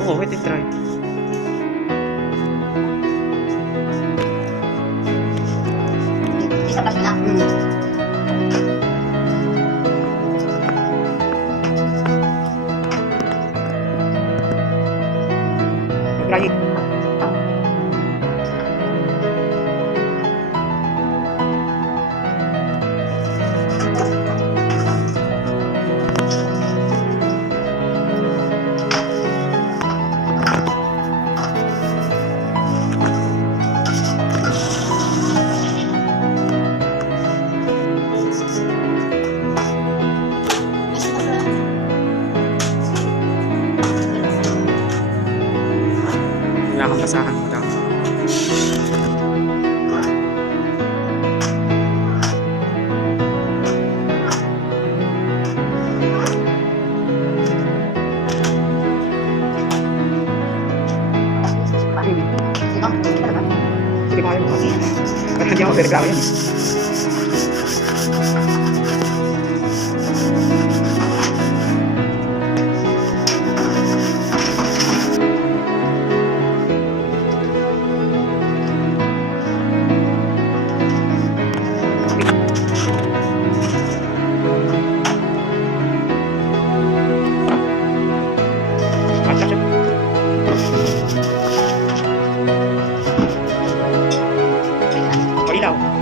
Oo, wait and try. Isa pa sila. Try it. Wala kang basahan mo daw. Sige, kaya mo kasi. Kaya hindi ako reklamo yan. Malinaw.